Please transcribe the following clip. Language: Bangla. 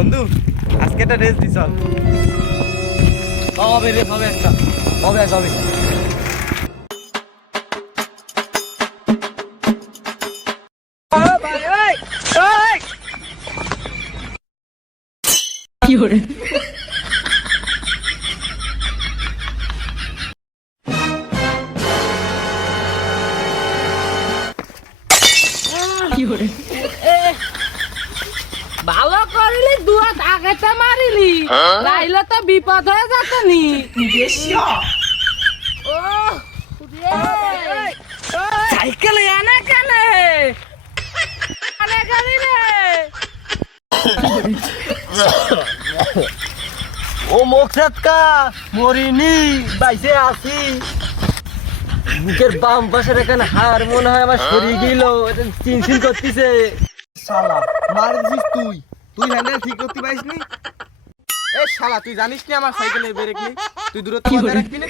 বন্ধু আজকে একটা রেস দিছ হবে রে, হবে একটা, হবে হবে। কি hore কি hore ভালো করিলি দুয়া আগেতে মারিলি লাইলে তো বিপদ হয়ে যেত নি ও সাইকেল আনে কেন আনে গাড়ি রে ও মোকসাদকা মরিনি, বাইসে আছি। বুকের বাম পাশের এখানে হাড় মনে হয় আমার সরিয়ে গেল, এটা চিনচিন করতেছে। শালা মার দিছিস তুই তুই হ্যান্ডেল ঠিক করতে পারিসনি। এ শালা তুই জানিস কি আমার সাইকেলের ব্রেক নেই, তুই দূরত্ব বজায় রাখবি না।